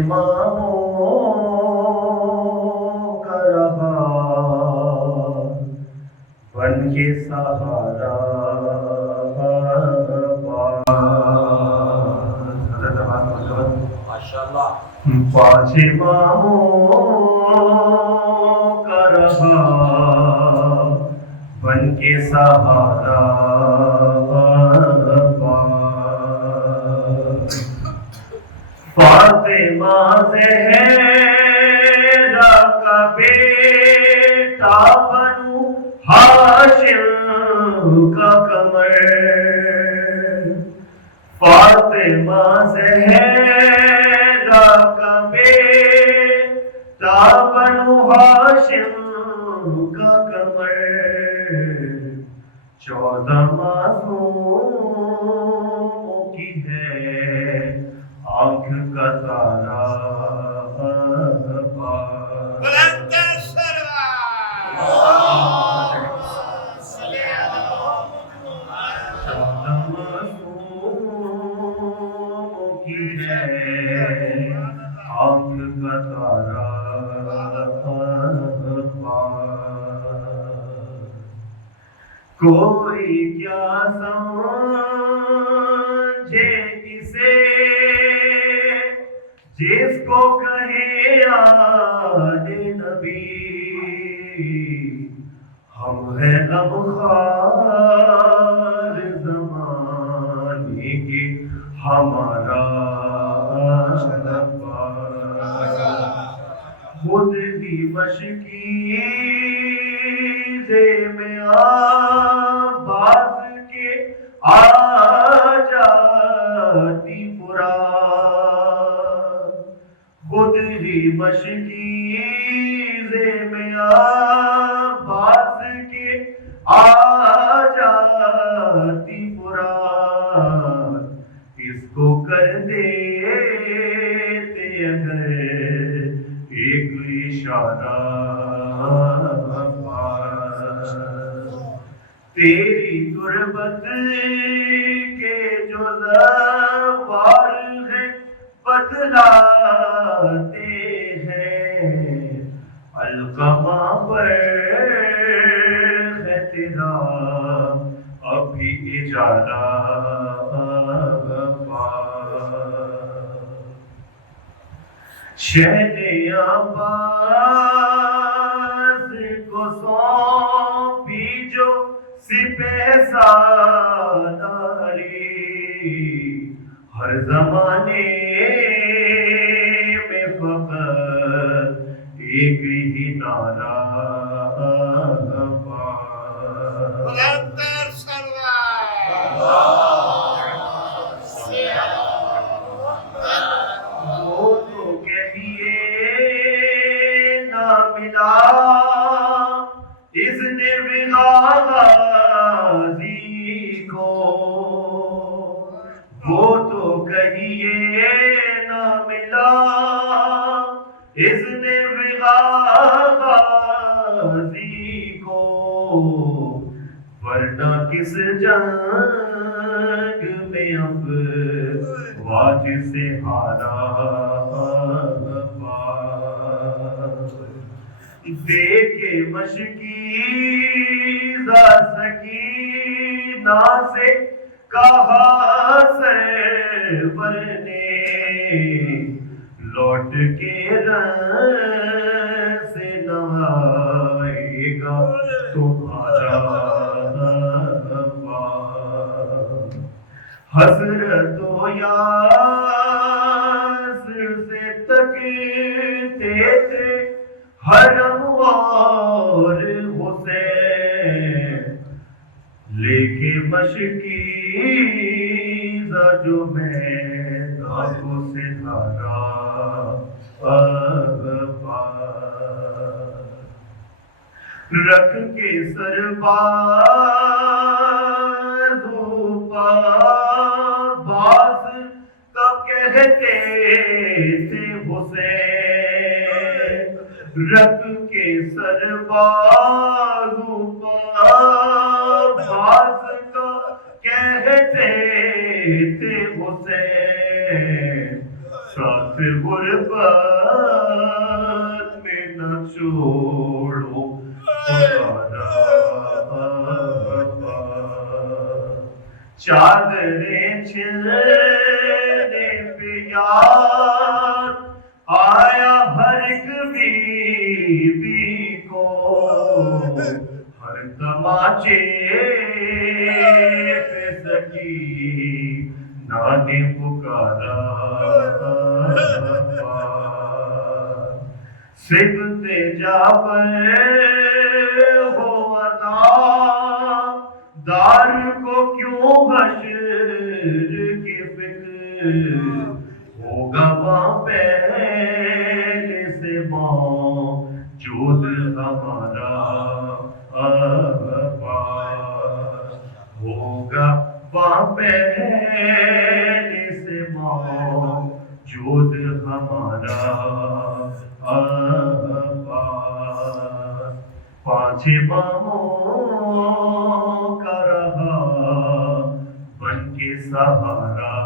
پاشماموں کا رہا بن کے سہارا پاشماموں کا رہا بن کے سہارا فاطمہ زہرا کا بیٹا بنو ہاشم کا قمر فاطمہ زہرا کا بیٹا بنو ہاشم کا قمر 14 معصوموں کی ہے آنکھ کا تارا بلند معصوموں کی ہے آنکھ کا تارا کوئی کیا سمجھے اسے جس کو کہے آل نبی ہم ہیں غمخوار زمانے کے ہمارا خود ہی مشکیزے میں آباز کے آ جاتی پرا خود ہی مشکیزے میں آباز کے آ جاتی پرا اس کو کر دیتے اگر ایک اشارہ تیری غربت کے جو زوار ہیں بتلاتے ہیں القمہ پر ہے تیرا ابھی اجارہ شہر عباس کو سونپی جو سپہ سالاری ہر زمانے میں فقط ایک ہی نعرہ وہ تو کہیے نہ ملا اذن غازی کو وہ تو کہیے نہ ملا اذن غازی کو ورنہ کس جنگ میں افواج سے ہارا دیکھے مشکیزہ سکینہ سے کہا سرور نے لوٹ کے رنگ سے نوائے گا تمہارا حسرت و یاس سے تکتے تھے حرم اور حسین لیکے مشکیزہ جو میں دھاگوں سے دھارا رکھ کے سربازوں پا باز کا کہتے تھے حسین رکھ کے سربازوں پا باز کا کہتے تھے حسین ساتھ غربت چادریں چھلنے پہ یاد آیا ہر ایک بیوی کو، ہر تماچے پہ سکینہ نے پکارا صبت جعفر ہو عذاب دار کو کیوں حشر کی فکر، ہوگا وہاں پہلے سے موجود ہمارا عباس، ہوگا وہاں پہلے سے موجود ہمارا عباس، پانچ اماموں کا رہا بن کے سہارا